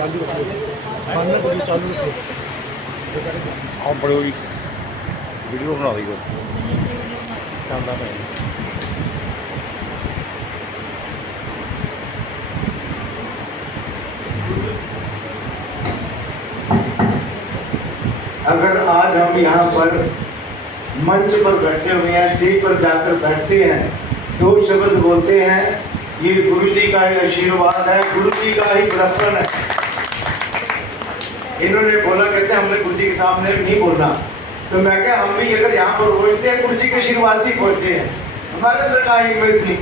चालू रखो, चालू रखो। आप बड़े होगी वीडियो बना दी अगर आज हम यहाँ पर मंच पर बैठे हुए हैं, स्टेज पर जाकर बैठते हैं, दो शब्द बोलते हैं, ये गुरु जी का ही आशीर्वाद है, गुरु जी का ही बड़प्पन है। इन्होंने बोला, कहते हैं हमने गुरु जी के सामने नहीं बोलना, तो मैं क्या हम भी अगर यहाँ पर पहुँचते हैं गुरु जी के आशीर्वाद से पहुँचे हैं, हमारे अंदर का हिम्मत थी।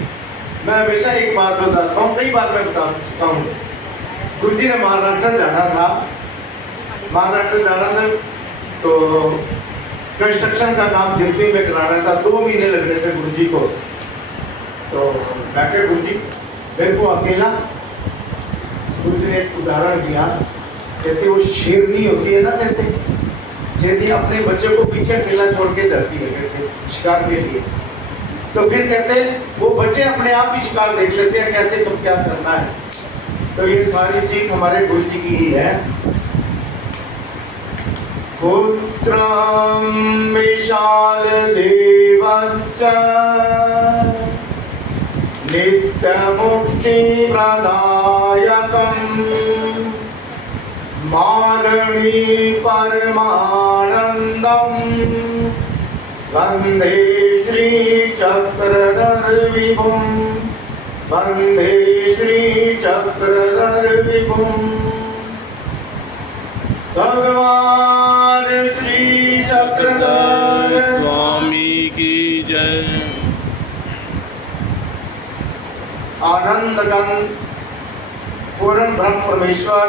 मैं हमेशा एक बात बताता हूँ, कई बार मैं बता चुका हूँ। गुरु जी ने महाराष्ट्र जाना था, महाराष्ट्र जाना था तो कंस्ट्रक्शन का काम झिरपी में कराना था, 2 महीने लग रहे थे गुरु जी को। तो मैं क्या गुरु जी मेरे को अकेला, गुरु जी ने एक उदाहरण दिया, कहते वो शेरनी होती है ना, कहते शेरनी अपने बच्चे को पीछे अकेला छोड़ के जाती है, कहते शिकार के लिए। तो फिर कहते वो बच्चे अपने आप ही शिकार देख लेते हैं कैसे कब क्या करना है। तो ये सारी सीख हमारे गुरु जी की ही है। पुत्रं विशाल देवस्य नित्य मुक्ति प्रदायकम् मानवी परमानंदम वंदे श्री चक्रधर विभुम, वंदे श्री चक्रधर विभुम। भगवान श्री चक्रधर स्वामी की जय। आनंद कंद पूर्ण ब्रह्म परमेश्वर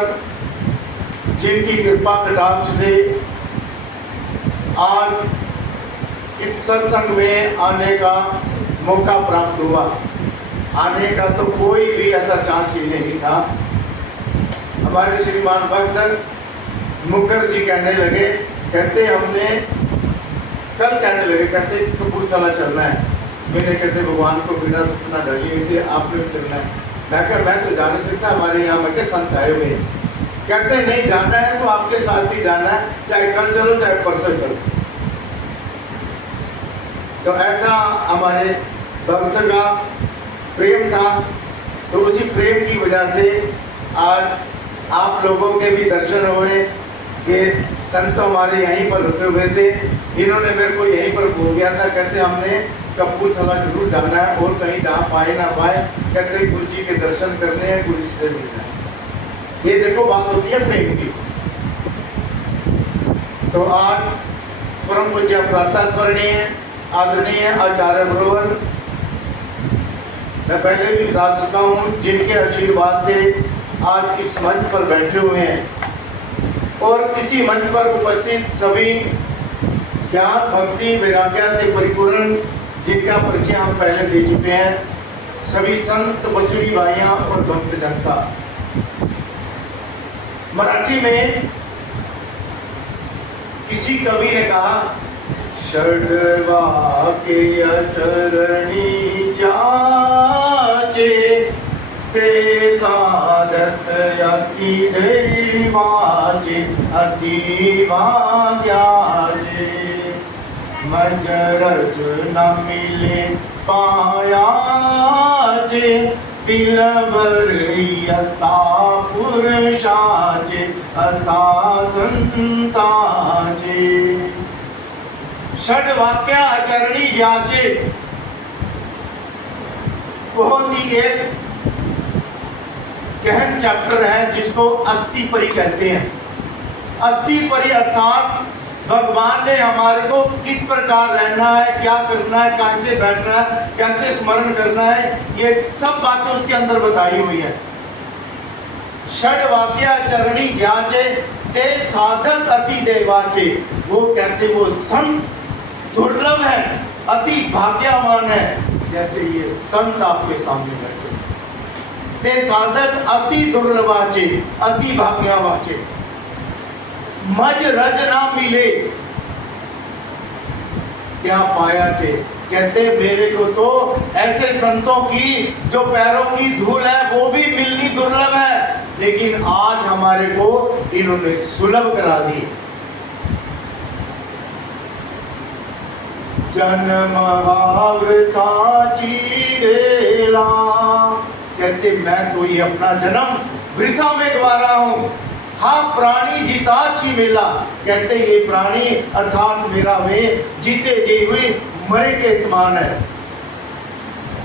जिनकी कृपा कटाक्ष से आज इस सत्संग में आने का मौका प्राप्त हुआ। आने का तो कोई भी ऐसा चांस ही नहीं था। हमारे श्रीमान भक्त मुखर्जी कहने लगे, कहते हमने कल कहने लगे, कहते कपूरथला चलना है। मैंने कहते भगवान को बिना सपना डाली हुई थी, आपने भी चलना है। मैं तो जा नहीं सकता, हमारे यहाँ में के संत आए हुए। कहते नहीं जाना है तो आपके साथ ही जाना है, चाहे कल चलो चाहे परसों चलो। तो ऐसा हमारे भक्त का प्रेम था। तो उसी प्रेम की वजह से आज आप लोगों के भी दर्शन हुए। ये संत हमारे यहीं पर रुके हुए थे, इन्होंने मेरे को यहीं पर बोल दिया था, कहते हमने कपूरथला जरूर जाना है और कहीं जहाँ पाए ना पाए, कहते गुरु जी के दर्शन करने हैं, गुरु जी से मिलना है। ये देखो बात होती है प्रेम की। तो आज परम पूज्य प्रातः स्मरणीय आदरणीय आचार्य गुरुवर, मैं पहले भी बता चुका हूँ, जिनके आशीर्वाद से आज इस मंच पर बैठे हुए हैं और इसी मंच पर उपस्थित सभी ज्ञान भक्ति वैराग्य से परिपूर्ण जिनका परिचय हम पहले दे चुके हैं, सभी संत बसुरी भाइयां और भक्त जनता। मराठी में किसी कवि ने कहा, षड्वा के चरणी जाचे ते साधत अति देवाचे अति भाग्याचे मजरज न मिले पायाचे तिलबर यसा पुरुषाचे असा संताचे षड वाक्य आचरणी ज्याचे बहुत ही एक गहन चैप्टर है जिसको अस्थि परि कहते हैं। अस्थि परि अर्थात भगवान ने हमारे को किस प्रकार रहना है, क्या करना है, कैसे बैठना है, कैसे स्मरण करना है, ये सब बातें उसके अंदर बताई हुई है। षड वाक्य चरणी ज्ञाचे ते साधक अति देवाचे, वो कहते वो संत दुर्लभ है, अति भाग्यवान है। जैसे ये संत आपके सामने बैठे, ते साधक अति दुर्लभाचे अति भाग्यवाचे मज रज ना मिले क्या पाया चे। कहते मेरे को तो ऐसे संतों की जो पैरों की धूल है वो भी मिलनी दुर्लभ है, लेकिन आज हमारे को इन्होंने सुलभ करा दी। जन्म वृथाची वेला, कहते मैं तो ये अपना जन्म वृथा में गवा रहा हूँ। हाँ प्राणी जीताची मेला, कहते ये प्राणी अर्थात मेरा वे जीते जी हुई मरे के समान है।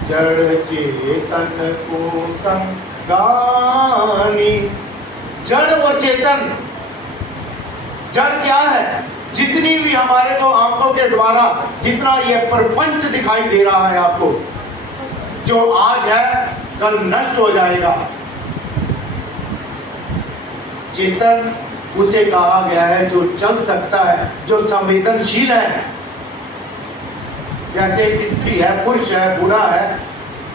जड़ चेतन को संगानी, जड़ और चेतन, जड़ क्या है? जितनी भी हमारे को आंखों के द्वारा जितना ये प्रपंच दिखाई दे रहा है आपको, जो आज है कल नष्ट हो जाएगा। चेतन उसे कहा गया है जो चल सकता है, जो संवेदनशील है। जैसे एक स्त्री है, पुरुष है, बूढ़ा है,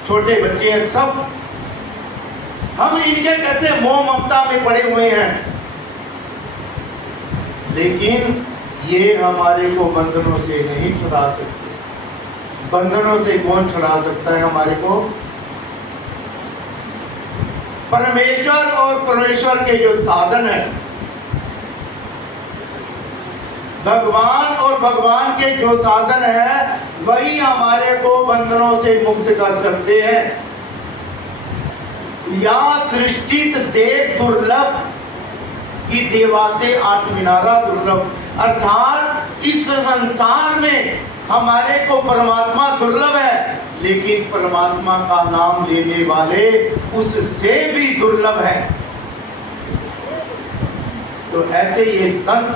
छोटे बच्चे हैं, सब हम इनके कहते मोह ममता में पड़े हुए हैं। लेकिन ये हमारे को बंधनों से नहीं छुड़ा सकते। बंधनों से कौन छुड़ा सकता है हमारे को? परमेश्वर और परमेश्वर के जो साधन है, भगवान और भगवान के जो साधन है, वही हमारे को बंधनों से मुक्त कर सकते हैं। या सृष्टित देव दुर्लभ की देवाते आठ मीनारा दुर्लभ, अर्थात इस संसार में हमारे को परमात्मा दुर्लभ है, लेकिन परमात्मा का नाम लेने वाले उससे भी दुर्लभ है। तो ऐसे ये संत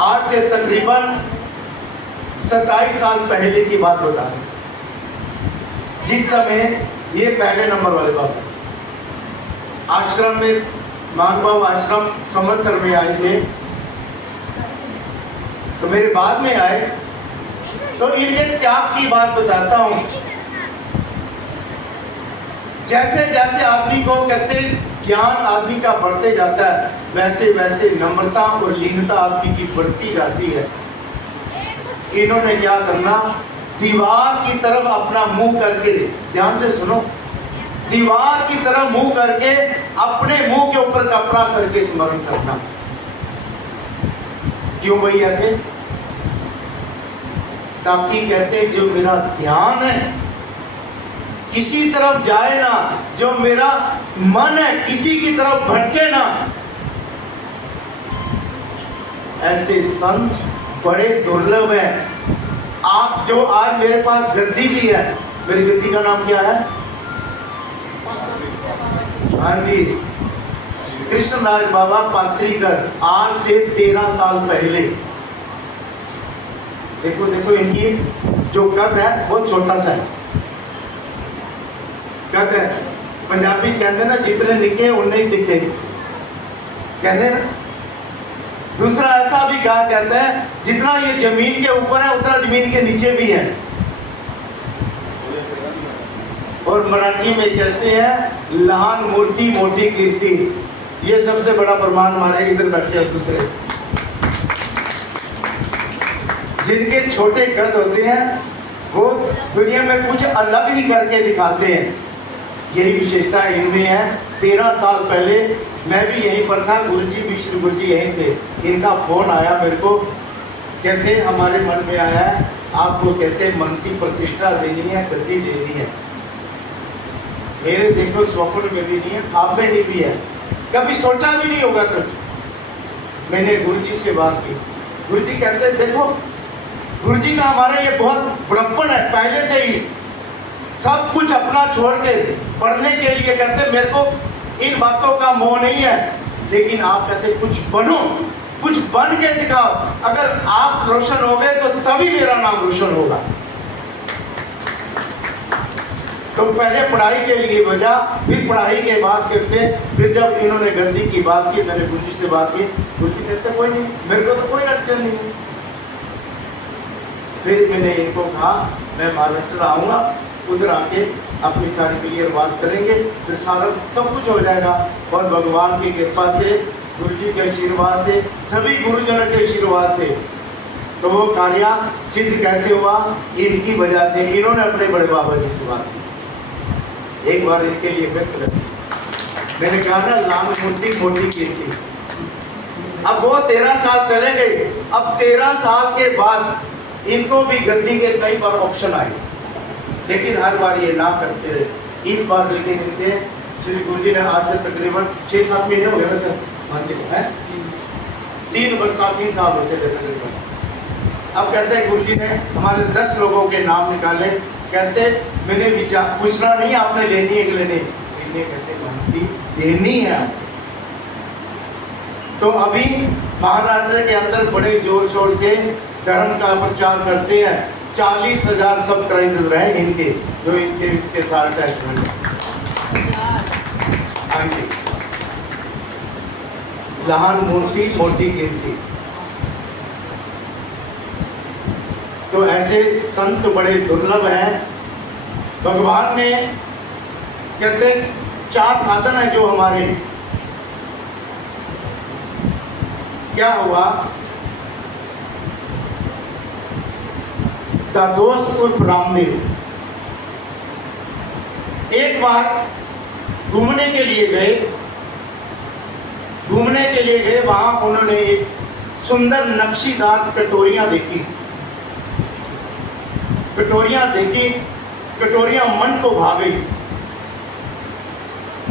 आज से तकरीबन 27 साल पहले की बात बता रहे, जिस समय ये पहले नंबर वाले बात आश्रम में, मानव आश्रम संवत्सर में आए थे, तो मेरे बाद में आए, तो इनके त्याग की बात बताता हूं। जैसे जैसे आदमी को कहते ज्ञान आदमी का बढ़ते जाता है, वैसे वैसे नम्रता और लीनता आदमी की बढ़ती जाती है। इन्होंने क्या करना, दीवार की तरफ अपना मुंह करके, ध्यान से सुनो, दीवार की तरफ मुंह करके अपने मुंह के ऊपर कपड़ा करके स्मरण करना। क्यों भाई ऐसे? ताकि कहते जो मेरा ध्यान है किसी तरफ जाए ना, जो मेरा मन है किसी की तरफ भटके ना। ऐसे संत बड़े दुर्लभ हैं। आप जो आज मेरे पास गद्दी भी है, मेरी गद्दी का नाम क्या है? हाँ जी, कृष्णराज बाबा पात्रीकर, आज से 13 साल पहले। देखो देखो इनकी जो कद है वो छोटा सा है, कद है। पंजाबी कहते ना जितने निके उन्ने ही दिखे, कहते ना। दूसरा ऐसा भी कहा कहता है जितना ये जमीन के ऊपर है उतना जमीन के नीचे भी है। और मराठी में कहते हैं लहान मूर्ति मोटी कीर्ति। ये सबसे बड़ा प्रमाण हमारे इधर बैठे हैं दूसरे, जिनके छोटे कद होते हैं वो दुनिया में कुछ अलग ही करके दिखाते हैं। यही विशेषता इनमें है। 13 साल पहले मैं भी यहीं पर था, गुरुजी विष्णु गुरुजी यहीं थे। इनका फोन आया मेरे को, कहते हमारे मन में आया है आपको, कहते मन की प्रतिष्ठा देनी है, गद्दी देनी है। मेरे देखो स्वप्न में भी नहीं है, ख्वाब में नहीं भी है, कभी सोचा भी नहीं होगा सच। मैंने गुरुजी से बात की, गुरुजी कहते देखो गुरुजी का हमारा ये बहुत बड़प्पन है, पहले से ही सब कुछ अपना छोड़ के पढ़ने के लिए कहते मेरे को इन बातों का मोह नहीं है, लेकिन आप कहते कुछ बनो, कुछ बन के दिखाओ। अगर आप रोशन हो गए तो तभी मेरा नाम रोशन होगा। तो पहले पढ़ाई के लिए वजह, फिर पढ़ाई के बाद कहते, फिर जब इन्होंने गद्दी की बात की, मैंने गुरुजी से बात की, गुरुजी कहते कोई नहीं, मेरे को तो कोई अड़चन नहीं है। फिर मैंने इनको कहा मैं महाराष्ट्र आऊँगा, उधर आके अपनी सारी क्लियर बात करेंगे, फिर सारा सब कुछ हो जाएगा। और भगवान की कृपा से, गुरुजी के आशीर्वाद से, सभी गुरुजनों के आशीर्वाद से, तो वो कार्य सिद्ध कैसे हुआ? इनकी वजह से। इन्होंने अपने बड़े बाबा जी से बात की। एक बार इनके लिए व्यक्त करें। मैंने कहा ना लाल मूर्ति मोटी कीर्ति। अब वो 13 साल चले गए। अब 13 साल के बाद इनको भी गद्दी के कई बार ऑप्शन आए, लेकिन हर बार ये ना करते रहे। इस बार लेकिन इनके श्री गुरु जी ने आज से तकरीबन 6-7 महीने हो गए हैं, 3 साल हो चले तकरीबन। अब कहते हैं गुरु जी ने हमारे 10 लोगों के नाम निकाले। कहते मैंने विचार पूछना नहीं आपने लेनी है कि लेनी, कहते घंटी देनी है। तो अभी महाराष्ट्र के अंदर बड़े जोर शोर से धर्म का प्रचार करते हैं। 40,000 सब्सक्राइबर्स रहे इनके, जो इनके इसके सारे अटैचमेंट। हाँ जी, लहान मूर्ति मोटी कीर्ति। तो ऐसे संत बड़े दुर्लभ हैं। भगवान ने कहते 4 साधन है जो हमारे। क्या हुआ, दादोस उर्फ रामदेव एक बार घूमने के लिए गए। वहां उन्होंने एक सुंदर नक्शीदार कटोरियां देखी। कटोरियां मन को भा गई।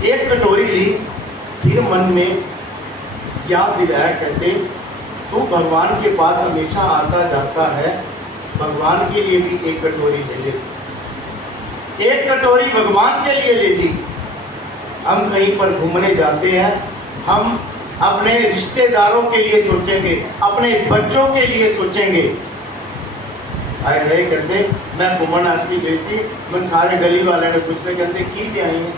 एक कटोरी ली, फिर मन में याद दिलाया। कहते तू भगवान के पास हमेशा आता जाता है, भगवान के लिए भी एक कटोरी ले ले। एक कटोरी भगवान के लिए ले ली। हम कहीं पर घूमने जाते हैं, हम अपने रिश्तेदारों के लिए सोचेंगे, अपने बच्चों के लिए सोचेंगे। आए रहे कहते मैं घूमन आती बेसी, मैं सारे गली वाले ने पूछने कहते की ले आई है,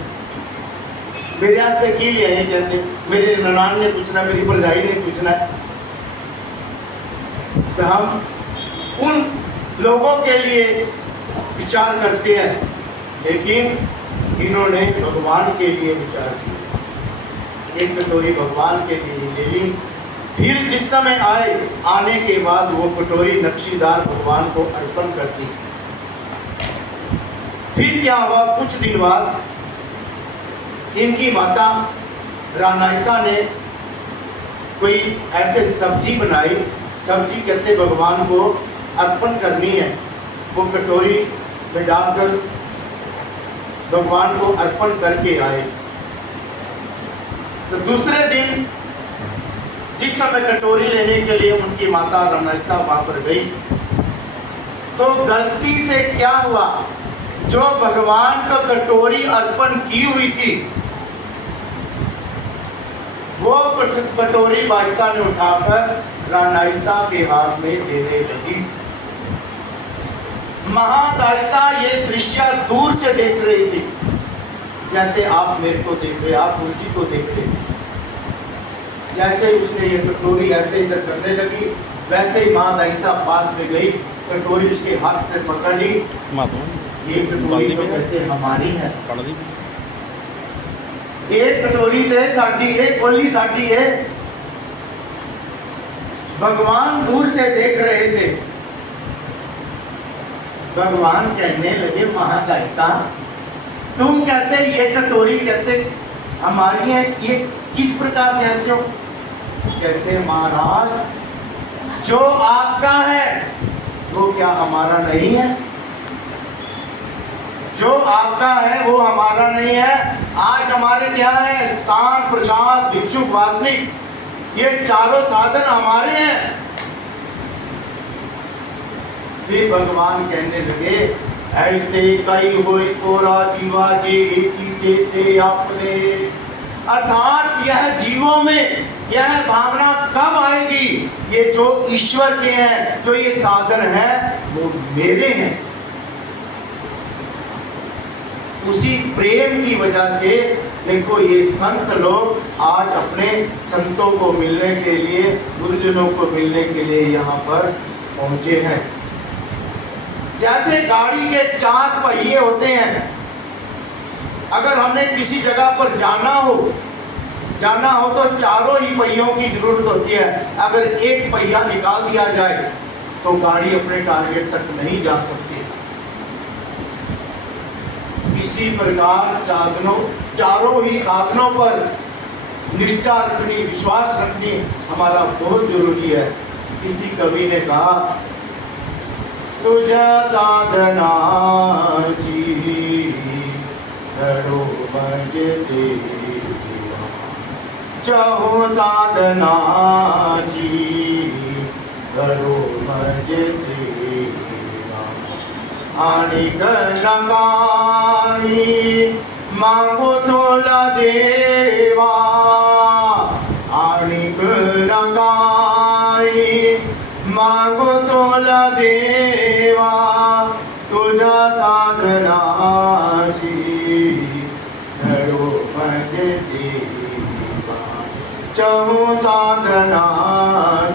मेरे हाथ की ले आई। कहते मेरे ननान ने पूछना, मेरी भरजाई ने पूछना। तो हम उन लोगों के लिए विचार करते हैं, लेकिन इन्होंने भगवान के लिए विचार किया। एक कटोरी भगवान के लिए ले ली। फिर जिस समय आने के बाद वो कटोरी नक्शीदार भगवान को अर्पण कर दी। फिर क्या हुआ, कुछ दिन बाद इनकी माता रानाइसा ने कोई ऐसे सब्जी बनाई। सब्जी कहते भगवान को अर्पण करनी है, वो कटोरी में डालकर भगवान को अर्पण करके आए। तो दूसरे दिन जिस समय कटोरी लेने के लिए उनकी माता रानाइसा वहां पर गई, तो गलती से क्या हुआ, जो भगवान को कटोरी अर्पण की हुई थी, वो कटोरी बादशाह ने उठाकर रानाइसा के हाथ में देने लगी। महादाइसा ये दृश्य दूर से देख रही थी, जैसे आप मेरे को देख रहे, आप गुरु जी को देख रहे। जैसे उसने ये कटोरी ऐसे इधर करने लगी, वैसे ही महादाइसा पास में गई, कटोरी उसके हाथ से पकड़ ली। ये कटोरी तो कहते हमारी है, एक कटोरी थे साड़ी, एक कोली साड़ी है। भगवान दूर से देख रहे थे। भगवान कहने लगे महादाइसा, तुम कहते ये कटोरी कहते हमारी है, ये किस प्रकार कहते हो? कहते महाराज, जो आपका है वो क्या हमारा नहीं है? जो आपका है वो हमारा नहीं है। आज हमारे क्या है, स्थान, प्रसाद, भिक्षुक, वासनिक, ये चारों साधन हमारे हैं। फिर भगवान कहने लगे, ऐसे कई होई कोरा जीवा जे इति चेते अपने। अर्थात यह जीवों में यह भावना कब आएगी, ये जो ईश्वर के हैं, जो ये साधन है वो मेरे हैं। उसी प्रेम की वजह से देखो ये संत लोग आज अपने संतों को मिलने के लिए, गुरुजनों को मिलने के लिए यहाँ पर पहुंचे हैं। जैसे गाड़ी के 4 पहिए होते हैं, अगर हमने किसी जगह पर जाना हो तो चारों ही पहियों की जरूरत होती है। अगर एक पहिया निकाल दिया जाए तो गाड़ी अपने टारगेट तक नहीं जा सकती। इसी प्रकार चारों ही साधनों पर निष्ठा रखनी, विश्वास रखनी हमारा बहुत जरूरी है। किसी कवि ने कहा, तुझा साधना जी घड़ो मज से चाहो साधना जी घड़ो मज से आनिक नकारी मांगो तोला देवा, आनिक नकारी मांगो तोला देवा, तुझा साधना जी घड़ो मज सेवा चाहो साधना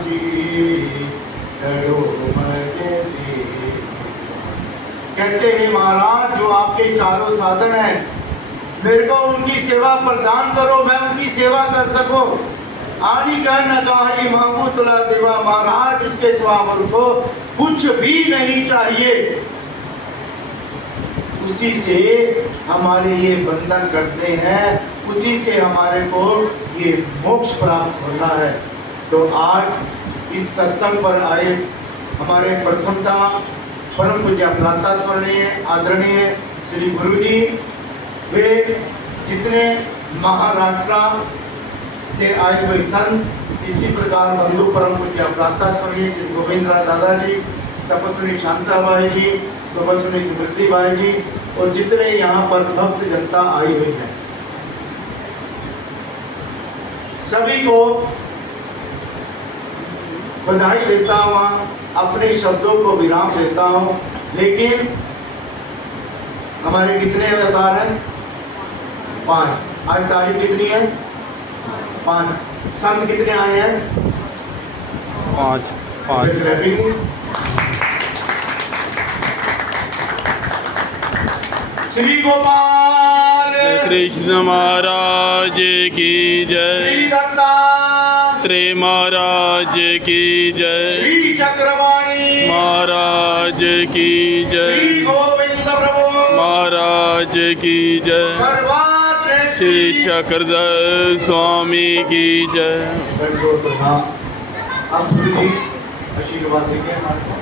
जी घड़ो मज सेवा। कहते हैं महाराज, जो आपके चारों साधन हैं मेरे को उनकी सेवा प्रदान करो, मैं उनकी सेवा कर सकूं। आनी कहना कहा मांगू तुला देवा, महाराज इसके सिवा उनको कुछ भी नहीं चाहिए। उसी से हमारे ये बंधन करते हैं, उसी से हमारे को ये मोक्ष प्राप्त होना है। तो आज इस सत्संग पर आए हमारे प्रथमता परम पूज्य प्रातः स्मरणीय आदरणीय श्री गुरु जी, वे जितने महाराष्ट्र से आए हुए संत, इसी प्रकार बंधु परम पूज्य प्रातः स्मरणीय श्री गोविंदराज दादा जी, तपस्वी शांताबाई जी, तपस्वी स्मृति बाई जी और जितने यहाँ पर भक्त जनता आई हुई है, सभी को बधाई देता हुआ अपने शब्दों को विराम देता हूँ। लेकिन हमारे कितने अवतार हैं? 5। आज तारीख कितनी है? 5। संत कितने आए हैं? 5। श्री गोपाल कृष्ण महाराज की जय, श्री दत्तात्रेय महाराज की जय, श्री चक्रवाणी महाराज की जय, श्री गोविंद प्रभु महाराज की जय, सर्वात्रेय श्री चक्रधर स्वामी की जय। आप गुरु जी आशीर्वाद देंगे हमारे को।